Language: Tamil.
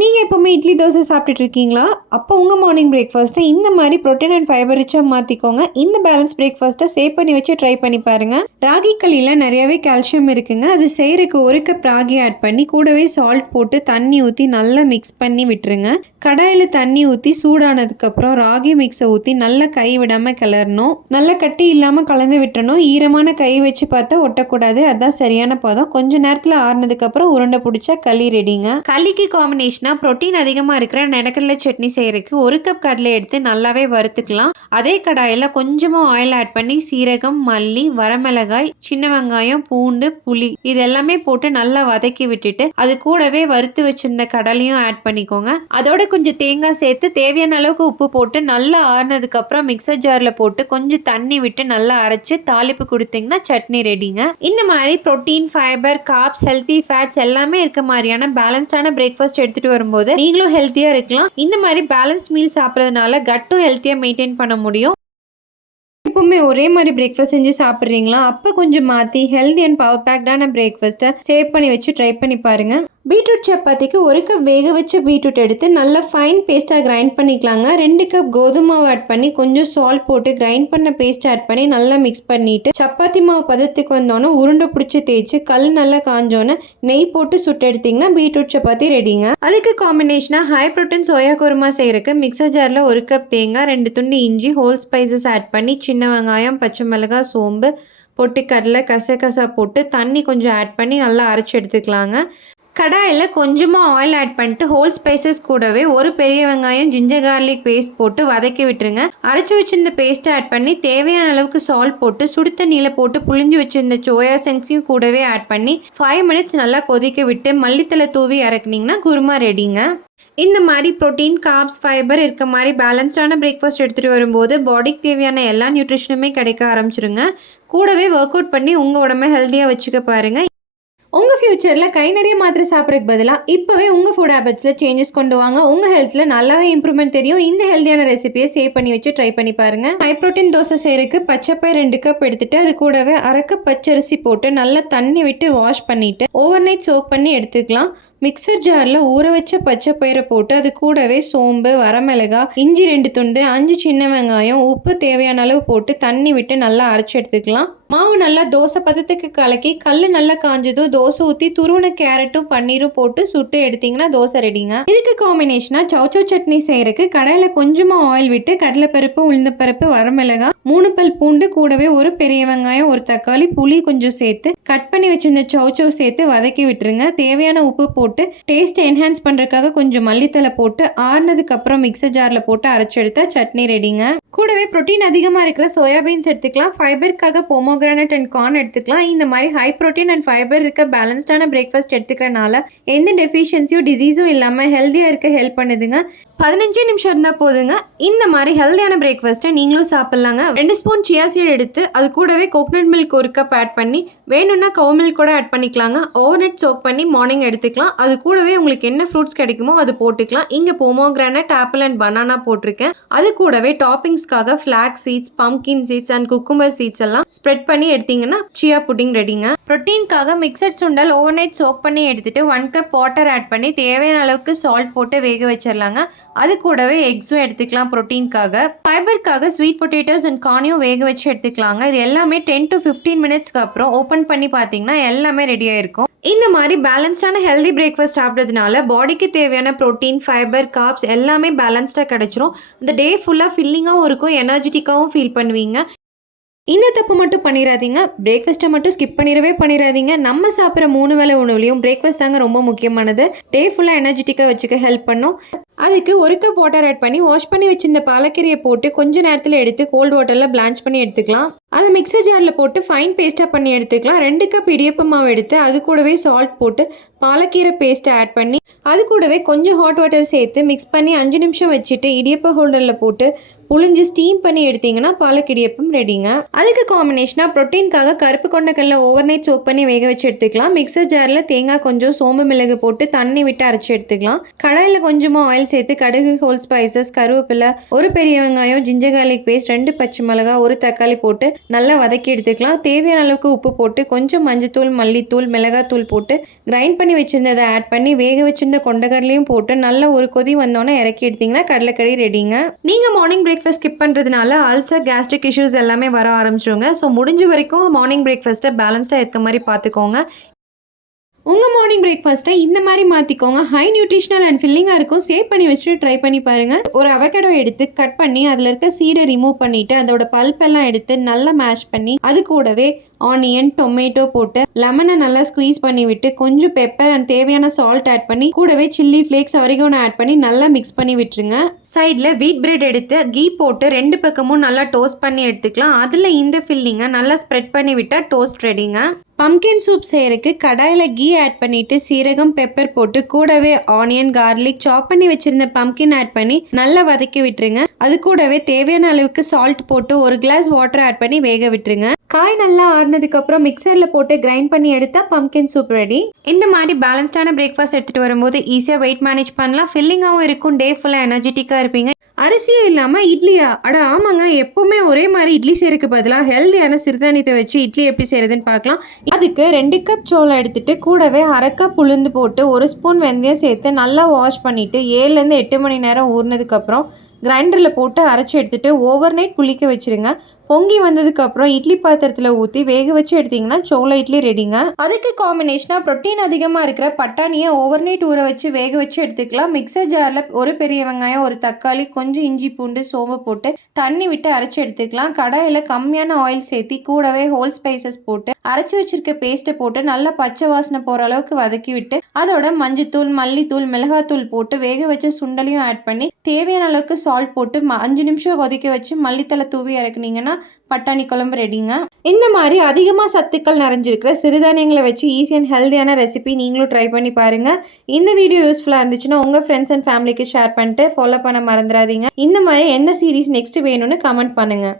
நீங்கள் எப்போவுமே இட்லி தோசை சாப்பிட்டுட்டு இருக்கீங்களா? அப்போ உங்கள் மார்னிங் பிரேக்ஃபாஸ்ட்டை இந்த மாதிரி ப்ரோட்டீன் அண்ட் ஃபைபர் ரிச்சாக மாற்றிக்கோங்க இந்த பேலன்ஸ் பிரேக்ஃபாஸ்ட்டை சேவ் பண்ணி வச்சு ட்ரை பண்ணி பாருங்கள் ராகி களியில் நிறையவே கால்சியம் இருக்குங்க. அது செய்கிறக்கு ஒரு கப் ராகி ஆட் பண்ணி கூடவே சால்ட் போட்டு தண்ணி ஊற்றி நல்லா மிக்ஸ் பண்ணி விட்டுருங்க. கடாயில் தண்ணி ஊற்றி சூடானதுக்கப்புறம் ராகி மிக்ஸை ஊற்றி நல்லா கை விடாமல் கிளறணும். நல்லா கட்டி இல்லாமல் கலந்து விட்டுறணும். ஈரமான கை வச்சு பார்த்தா ஒட்டக்கூடாது. அதுதான் சரியான பதம். கொஞ்ச நேரத்தில் ஆறுனதுக்கப்புறம் உருண்டை பிடிச்சா களி ரெடிங்க களிக்கு காம்பினேஷனாக ப்ரோட்டீன் அதிகமாக இருக்கிற நடக்கடலை சட்னி செய்யறதுக்கு ஒரு கப் கடலை எடுத்து நல்லாவே வறுத்துக்கலாம். அதே கடாயில் கொஞ்சமாக ஆயில் ஆட் பண்ணி சீரகம் மல்லி வரமிளகாய் சின்ன வெங்காயம் பூண்டு புளி இது எல்லாமே போட்டு நல்லா வதக்கி விட்டுட்டு அது கூடவே வறுத்து வச்சிருந்த கடலையும் ஆட் பண்ணிக்கோங்க. அதோட கொஞ்சம் தேங்காய் சேர்த்து தேவையான அளவுக்கு உப்பு போட்டு நல்லா ஆறுனதுக்கு அப்புறம் மிக்சர் ஜாரில் போட்டு கொஞ்சம் தண்ணி விட்டு நல்லா அரைச்சு தாளிப்பு கொடுத்தீங்கன்னா சட்னி ரெடிங்க இந்த மாதிரி protein fibre carbs healthy fats எல்லாமே இருக்க மாதிரியான பேலன்ஸ்டான பிரேக்ஃபாஸ்ட் எடுத்துட்டு வரும்போது நீங்களும் ஹெல்த்தியாக இருக்கலாம். இந்த மாதிரி பேலன்ஸ்ட் மீல் சாப்பிட்றதுனால கட்டும் ஹெல்த்தியாக மெயின்டைன் பண்ண முடியும். எப்பவுமே ஒரே மாதிரி பிரேக்ஃபாஸ்ட் செஞ்சு சாப்பிட்றீங்களா? அப்போ கொஞ்சம் மாற்றி ஹெல்தி அண்ட் பவர் பேக்டான பிரேக்ஃபாஸ்ட்டை சேவ் பண்ணி வச்சு ட்ரை பண்ணி பாருங்கள் பீட்ரூட் சப்பாத்திக்கு ஒரு கப் வேக வச்ச பீட்ரூட் எடுத்து நல்லா ஃபைன் பேஸ்ட்டாக கிரைண்ட் பண்ணிக்கலாங்க. ரெண்டு கப் கோதுமை மாவு ஆட் பண்ணி கொஞ்சம் சால்ட் போட்டு கிரைண்ட் பண்ண பேஸ்ட் ஆட் பண்ணி நல்லா மிக்ஸ் பண்ணிவிட்டு சப்பாத்தி மாவு பதத்துக்கு வந்தோன்னே உருண்டை பிடிச்சி தேய்ச்சி கல் நல்லா காஞ்சோன்னே நெய் போட்டு சுட்டு எடுத்திங்கன்னா பீட்ரூட் சப்பாத்தி ரெடிங்க அதுக்கு காம்பினேஷனாக ஹை ப்ரோட்டீன் சோயா குருமா செய்கிறக்கு மிக்சர் ஜாரில் ஒரு கப் தேங்காய் ரெண்டு துண்டு இஞ்சி ஹோல் ஸ்பைசஸ் ஆட் பண்ணி சின்ன வெங்காயம் பச்சை மிளகாய் சோம்பு பொட்டுக்கடலை கசகசா போட்டு தண்ணி கொஞ்சம் ஆட் பண்ணி நல்லா அரைச்சி எடுத்துக்கலாங்க. கடாயில் கொஞ்சமாக ஆயில் ஆட் பண்ணிட்டு ஹோல் ஸ்பைசஸ் கூடவே ஒரு பெரிய வெங்காயம் ஜிஞ்சர் கார்லிக் பேஸ்ட் போட்டு வதக்கி விட்டுருங்க. அரைச்சி வச்சிருந்த பேஸ்ட்டை ஆட் பண்ணி தேவையான அளவுக்கு சால்ட் போட்டு சுடு தண்ணியில் போட்டு புளிஞ்சு வச்சிருந்த சோயா சங்ஸையும் கூடவே ஆட் பண்ணி ஃபைவ் மினிட்ஸ் நல்லா கொதிக்க விட்டு மல்லித்தலை தூவி இறக்குனீங்கன்னா குருமா ரெடிங்க இந்த மாதிரி ப்ரோட்டீன் கார்ப்ஸ் ஃபைபர் இருக்க மாதிரி பேலன்ஸ்டான பிரேக்ஃபாஸ்ட் எடுத்துகிட்டு வரும்போது பாடிக்கு தேவையான எல்லா நியூட்ரிஷனுமே கிடைக்க ஆரம்பிச்சிருங்க. கூடவே ஒர்க் அவுட் பண்ணி உங்கள் உடம்ப ஹெல்த்தியாக வச்சுக்க பாருங்கள் உங்கள் ஃப்யூச்சரில் கை நிறைய மாத்திரை சாப்பிட்றதுக்கு பதிலாக இப்போவே உங்கள் ஃபுட் ஹேபிட்ஸில் சேஞ்சஸ் கொண்டு வாங்க. உங்கள் ஹெல்த்தில் நல்லாவே இம்ப்ரூவ்மெண்ட் தெரியும். இந்த ஹெல்த்தியான ரெசிபியை சேவ் பண்ணி வச்சு ட்ரை பண்ணி பாருங்கள் ஹை ப்ரோட்டீன் தோசை செய்கிறதுக்கு பச்சைப்பை ரெண்டு கப் எடுத்துட்டு அது கூடவே அரைக்க பச்சரிசி போட்டு நல்லா தண்ணி விட்டு வாஷ் பண்ணிவிட்டு ஓவர் நைட் சோக் பண்ணி எடுத்துக்கலாம். மிக்சர் ஜாரில் ஊற வச்ச பச்சை பயிரை போட்டு அது கூடவே சோம்பு வரமிளகாய் இஞ்சி ரெண்டு துண்டு அஞ்சு சின்ன வெங்காயம் உப்பு தேவையான அளவு போட்டு தண்ணி விட்டு நல்லா அரைச்சி எடுத்துக்கலாம். மாவு நல்லா தோசை பதத்துக்கு கலக்கி கல் நல்லா காஞ்சதும் தோசை ஊற்றி துருவன கேரட்டும் பன்னீரும் போட்டு சுட்டு எடுத்தீங்கன்னா தோசை ரெடிங்க. இதுக்கு காம்பினேஷனாக சவுச்சோ சட்னி செய்கிறதுக்கு கடையில் கொஞ்சமாக ஆயில் விட்டு கடலைப்பருப்பு உளுந்தப்பருப்பு வரமிளகா மூணு பல் பூண்டு கூடவே ஒரு பெரிய வெங்காயம் ஒரு தக்காளி புளி கொஞ்சம் சேர்த்து கட் பண்ணி வச்சிருந்த சவுச்சோ சேர்த்து வதக்கி விட்டுருங்க. தேவையான உப்பு போட்டு டேஸ்ட்டை என்ஹான்ஸ் பண்ணுறதுக்காக கொஞ்சம் மல்லித்தலை போட்டு ஆறுனதுக்கு அப்புறம் மிக்சர் ஜாரில் போட்டு அரைச்செடுத்தா சட்னி ரெடிங்க கூடவே ப்ரோட்டீன் அதிகமாக இருக்கிற சோயாபீன்ஸ் எடுத்துக்கலாம் ஃபைபருக்காக போமோகிரானட் அண்ட் கார்ன் எடுத்துக்கலாம். இந்த மாதிரி ஹை ப்ரோட்டீன் அண்ட் ஃபைபர் இருக்க பேலன்ஸ்டான பிரேக்ஃபாஸ்ட் எடுத்துக்கிறனால எந்த டெஃபிஷியன்சியும் டிசீஸும் இல்லாமல் ஹெல்த்தியாக இருக்க ஹெல்ப் பண்ணுதுங்க. பதினஞ்சு நிமிஷம் இருந்தால் போதுங்க. இந்த மாதிரி ஹெல்த்தியான பிரேக்ஃபாஸ்ட்டை நீங்களும் சாப்பிட்லாங்க. ரெண்டு ஸ்பூன் சியா சீட் எடுத்து அது கூடவே கோகனட் மில்க் ஒரு கப் ஆட் பண்ணி வேணும்னா கவு மில்க் கூட ஆட் பண்ணிக்கலாங்க. ஓவர் நைட் சோக் பண்ணி மார்னிங் எடுத்துக்கலாம். அது கூடவே உங்களுக்கு என்ன ஃப்ரூட்ஸ் கிடைக்குமோ அது போட்டுக்கலாம். இங்கே போமோகிரானட் ஆப்பிள் அண்ட் பனானா போட்டிருக்கேன். அது கூடவே டாப்பிங்ஸ்க்காக flax seeds pumpkin seeds and cucumber seeds எல்லாம் ஸ்ப்ரெட் பண்ணி எடுத்தீங்கன்னா சியா புட்டிங் ரெடிங்க ப்ரோட்டீன்காக மிக்சட் சுண்டல் ஓவர் நைட் சோக் பண்ணி எடுத்துட்டு ஒன் கப் வாட்டர் ஆட் பண்ணி தேவையான அளவுக்கு சால்ட் போட்டு வேக வச்சிடலாங்க. அது கூடவே எக்ஸும் எடுத்துக்கலாம் ப்ரோட்டீன்காக ஃபைபருக்காக ஸ்வீட் பொட்டேட்டோஸ் அண்ட் கார்னையும் வேக வச்சு எடுத்துக்கலாங்க. இது எல்லாமே டென் டு ஃபிஃப்டீன் மினிட்ஸ்க்கு அப்புறம் ஓப்பன் பண்ணி பார்த்தீங்கன்னா எல்லாமே ரெடியாக இருக்கும் இந்த மாதிரி பேலன்ஸ்டான ஹெல்தி பிரேக்ஃபாஸ்ட் சாப்பிட்றதுனால பாடிக்கு தேவையான ப்ரோட்டீன் ஃபைபர் கார்ப்ஸ் எல்லாமே பேலன்ஸ்டாக கிடச்சிரும். இந்த டே ஃபுல்லாக ஃபில்லிங்காகவும் இருக்கும் எனர்ஜெட்டிக்காகவும் ஃபீல் பண்ணுவீங்க. இந்த தப்பு மட்டும் பண்ணிடாதீங்க பிரேக்ஃபாஸ்ட்டை மட்டும் ஸ்கிப் பண்ணிடவே பண்ணிடாதீங்க நம்ம சாப்பிட்ற மூணு வேளை உணவுலையும் பிரேக்ஃபாஸ்ட் தாங்க ரொம்ப முக்கியமானது. டே ஃபுல்லாக எனர்ஜெட்டிக்காக வச்சுக்க ஹெல்ப் பண்ணும். அதுக்கு ஒரு கப் வாட்டர் ஆட் பண்ணி வாஷ் பண்ணி வச்சிருந்த பாலக்கீரையை போட்டு கொஞ்ச நேரத்தில் எடுத்து கோல்டு வாட்டரில் பிளான்ச் பண்ணி எடுத்துக்கலாம். அதை மிக்சர் ஜாரில் போட்டு ஃபைன் பேஸ்ட்டாக பண்ணி எடுத்துக்கலாம். ரெண்டு கப் இடியப்ப மாவு எடுத்து அது கூடவே சால்ட் போட்டு பாலக்கீரை பேஸ்ட்டை ஆட் பண்ணி அது கூடவே கொஞ்சம் ஹாட் வாட்டர் சேர்த்து மிக்ஸ் பண்ணி அஞ்சு நிமிஷம் வச்சுட்டு இடியப்ப ஹோல்டரில் போட்டு புழிஞ்சு ஸ்டீம் பண்ணி எடுத்தீங்கன்னா பாலக்கிடியப்பம் ரெடிங்க அதுக்கு காம்பினேஷனாக ப்ரோட்டீனுக்காக கருப்பு கொண்டக்கல்ல ஓவர் நைட் சோப் பண்ணி வேக வச்சு எடுத்துக்கலாம். மிக்சர் ஜாரில் தேங்காய் கொஞ்சம் சோம்பு மிளகு போட்டு தண்ணி விட்டு அரைச்சி எடுத்துக்கலாம். கடாயில் கொஞ்சமாக ஆயில் சேர்த்து கடுகு ஹோல் ஸ்பைசஸ் கருவேப்பிலை ஒரு பெரிய வெங்காயம் ஜிஞ்சர் கார்லிக் பேஸ்ட் ரெண்டு பச்சை மிளகாய் ஒரு தக்காளி போட்டு நல்லா வதக்கி எடுத்துக்கலாம். தேவையான அளவுக்கு உப்பு போட்டு கொஞ்சம் மஞ்சத்தூள் மல்லித்தூள் மிளகாத்தூள் போட்டு கிரைண்ட் பண்ணி வச்சுருந்ததை ஆட் பண்ணி வேக வச்சிருந்த கொண்டக்கடலையும் போட்டு நல்லா ஒரு கொதி வந்தோன்னே இறக்கி எடுத்தீங்கன்னா கடலைக்கறி ரெடிங்க நீங்கள் மார்னிங் பிரேக் பிரேக்ஃபாஸ்ட் ஸ்கிப் பண்ணுறதுனால அல்சர் கேஸ்ட்ரிக் இஷ்யூஸ் எல்லாமே வர ஆரம்பிச்சிருங்க. ஸோ முடிஞ்ச வரைக்கும் மார்னிங் பிரேக்ஃபாஸ்ட்டை பேலன்ஸ்டாக இருக்க மாதிரி பார்த்துக்கோங்க உங்கள் மார்னிங் பிரேக்ஃபாஸ்ட்டை இந்த மாதிரி மாற்றிக்கோங்க ஹை நியூட்ரிஷனல் அண்ட் ஃபில்லிங்காக இருக்கும். சேவ் பண்ணி வச்சுட்டு ட்ரை பண்ணி பாருங்கள் ஒரு அவகேடோ எடுத்து கட் பண்ணி அதில் இருக்க சீடை ரிமூவ் பண்ணிவிட்டு அதோட பல்ப் எல்லாம் எடுத்து நல்லா மேஷ் பண்ணி அது கூடவே ஆனியன் டொமேட்டோ போட்டு லெமனை நல்லா ஸ்குவீஸ் பண்ணி விட்டு கொஞ்சம் பெப்பர் அண்ட் தேவையான சால்ட் ஆட் பண்ணி கூடவே சில்லி ஃப்ளேக்ஸ் ஒரிகோனோ ஆட் பண்ணி நல்லா மிக்ஸ் பண்ணி விட்டுருங்க. சைடில் வீட் பிரெட் எடுத்து கீ போட்டு ரெண்டு பக்கமும் நல்லா டோஸ்ட் பண்ணி எடுத்துக்கலாம். அதில் இந்த ஃபில்லிங்கை நல்லா ஸ்ப்ரெட் பண்ணி விட்டால் டோஸ்ட் ரெடிங்க பம்கின் சூப் செய்யறதுக்கு கடாயில் கீ ஆட் பண்ணிட்டு சீரகம் பெப்பர் போட்டு கூடவே ஆனியன் கார்லிக் சாப் பண்ணி வச்சிருந்த பம்கின் ஆட் பண்ணி நல்லா வதக்கி விட்டுருங்க. அது கூடவே தேவையான அளவுக்கு சால்ட் போட்டு ஒரு கிளாஸ் வாட்டர் ஆட் பண்ணி வேக விட்டுருங்க. காய் நல்லா ஆறுனதுக்கு அப்புறம் மிக்சரில் போட்டு கிரைண்ட் பண்ணி எடுத்தா பம்கின் சூப் ரெடி இந்த மாதிரி பேலன்ஸ்டான பிரேக்ஃபாஸ்ட் எடுத்துகிட்டு வரும்போது ஈஸியாக வெயிட் மேனேஜ் பண்ணலாம். ஃபில்லிங்காகவும் இருக்கும். டே ஃபுல்லாக எனர்ஜெட்டிக்காக இருப்பீங்க. அரிசியும் இல்லாமல் இட்லியா? அட ஆமாங்க. எப்போவுமே ஒரே மாதிரி இட்லி செய்யறதுக்கு பதிலாக ஹெல்தியான சிறுதானியத்தை வச்சு இட்லி எப்படி செய்யறதுன்னு பார்க்கலாம். அதுக்கு ரெண்டு கப் சோளம் எடுத்துட்டு கூடவே அரை கப் உளுந்து போட்டு ஒரு ஸ்பூன் வெந்தயம் சேர்த்து நல்லா வாஷ் பண்ணிவிட்டு ஏழுலேருந்து எட்டு மணி நேரம் ஊறினதுக்கப்புறம் கிரைண்டரில் போட்டு அரைச்சி எடுத்துட்டு ஓவர் நைட் புளிக்க வச்சுருங்க. பொங்கி வந்ததுக்கப்புறம் இட்லி பாத்திரத்தில் ஊற்றி வேக வச்சு எடுத்தீங்கன்னா சோள இட்லி ரெடிங்க அதுக்கு காம்பினேஷனாக ப்ரோட்டீன் அதிகமாக இருக்கிற பட்டாணியை ஓவர் நைட் ஊற வச்சு வேக வச்சு எடுத்துக்கலாம். மிக்சர் ஜாரில் ஒரு பெரிய வெங்காயம் ஒரு தக்காளி கொஞ்சம் இஞ்சி பூண்டு சோம்பு போட்டு தண்ணி விட்டு அரைச்சி எடுத்துக்கலாம். கடாயில் கம்மியான ஆயில் சேர்த்தி கூடவே ஹோல் ஸ்பைசஸ் போட்டு அரைச்சி வச்சிருக்க பேஸ்ட்டை போட்டு நல்லா பச்சை வாசனை போகிற அளவுக்கு வதக்கி விட்டு அதோட மஞ்சத்தூள் மல்லித்தூள் மிளகாத்தூள் போட்டு வேக வச்ச சுண்டலையும் ஆட் பண்ணி தேவையான அளவுக்கு சால்ட் போட்டு ம- அஞ்சு நிமிஷம் கொதிக்க வச்சு மல்லித்தலை தூவி இறக்குனீங்கன்னா பட்டாணி குழம்பு ரெடிங்க இந்த மாதிரி அதிகமாக சத்துக்கள் நிறைஞ்சிருக்கிற சிறுதானியங்களை வச்சு ஈஸி அண்ட் ஹெல்தியான ரெசிபி நீங்களும் ட்ரை பண்ணி பாருங்க. இந்த வீடியோ யூஸ்ஃபுல்லாக இருந்துச்சுன்னா உங்கள் ஃப்ரெண்ட்ஸ் அண்ட் ஃபேமிலிக்கு ஷேர் பண்ணிட்டு ஃபாலோ பண்ண மறந்துடாதீங்க. இந்த மாதிரி எந்த சீரிஸ் நெக்ஸ்ட் வேணும்னு கமெண்ட் பண்ணுங்கள்